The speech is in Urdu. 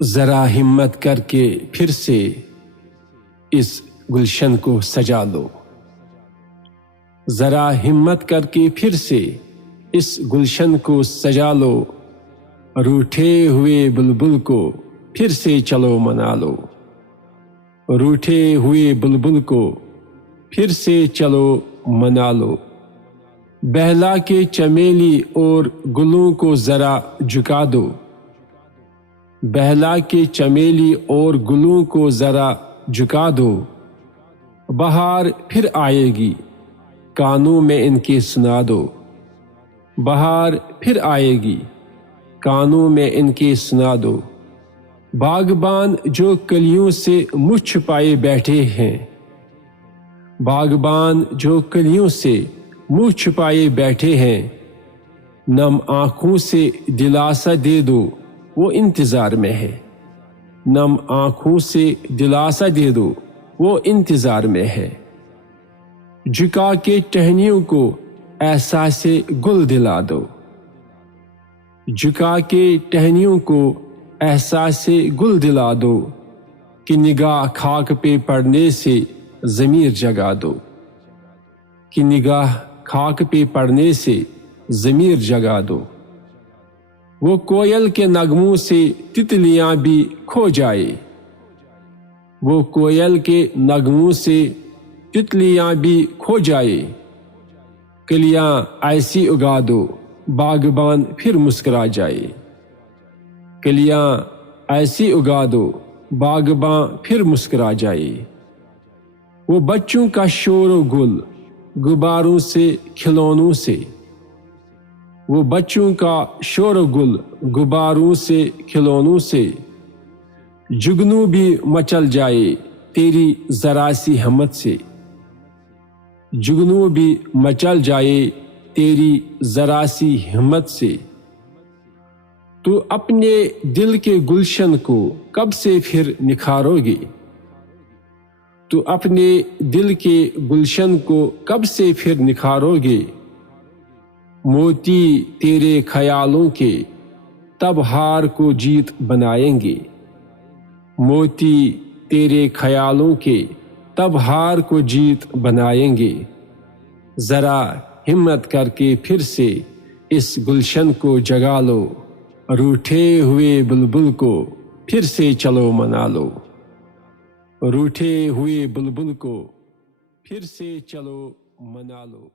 ذرا ہمت کر کے پھر سے اس گلشن کو سجا لو، ذرا ہمت کر کے پھر سے اس گلشن کو سجا لو، روٹھے ہوئے بلبل کو پھر سے چلو منا لو، روٹھے ہوئے بلبل کو پھر سے چلو منا لو، بہلا کے چمیلی اور گلوں کو ذرا جھکا دو، بہلا کے چمیلی اور گلوں کو ذرا جھکا دو، بہار پھر آئے گی کانوں میں ان کے سنا دو، بہار پھر آئے گی کانوں میں ان کے سنا دو، باغبان جو کلیوں سے منہ چھپائے بیٹھے ہیں، باغبان جو کلیوں سے منہ چھپائے بیٹھے ہیں، نم آنکھوں سے دلاسا دے دو وہ انتظار میں ہے، نم آنکھوں سے دلاسا دے دو وہ انتظار میں ہے، جھکا کے ٹہنیوں کو احساس گل دلا دو، جھکا کے ٹہنیوں کو احساس گل دلا دو، کہ نگاہ خاک پہ پڑنے سے ضمیر جگا دو، کہ نگاہ خاک پہ پڑنے سے ضمیر جگا دو، وہ کوئل کے نغموں سے تتلیاں بھی کھو جائے، وہ کوئل کے نغموں سے تتلیاں بھی کھو جائے، کلیاں ایسی اگا دو باغبان پھر مسکرا جائے، کلیاں ایسی اگا دو باغباں پھر مسکرا جائے، وہ بچوں کا شور و گل غباروں سے کھلونوں سے، وہ بچوں کا شور و گل غباروں سے کھلونوں سے، جگنو بھی مچل جائے تیری ذرا سی ہمت سے، جگنو بھی مچل جائے تیری ذرا سی ہمت سے، تو اپنے دل کے گلشن کو کب سے پھر نکھارو گے، تو اپنے دل کے گلشن کو کب سے پھر نکھارو گے، موتی تیرے خیالوں کے تب ہار کو جیت بنائیں گے، موتی تیرے خیالوں کے تب ہار کو جیت بنائیں گے، ذرا ہمت کر کے پھر سے اس گلشن کو جگا لو، روٹھے ہوئے بلبل کو پھر سے چلو منا لو، روٹھے ہوئے بلبل کو پھر سے چلو منا لو۔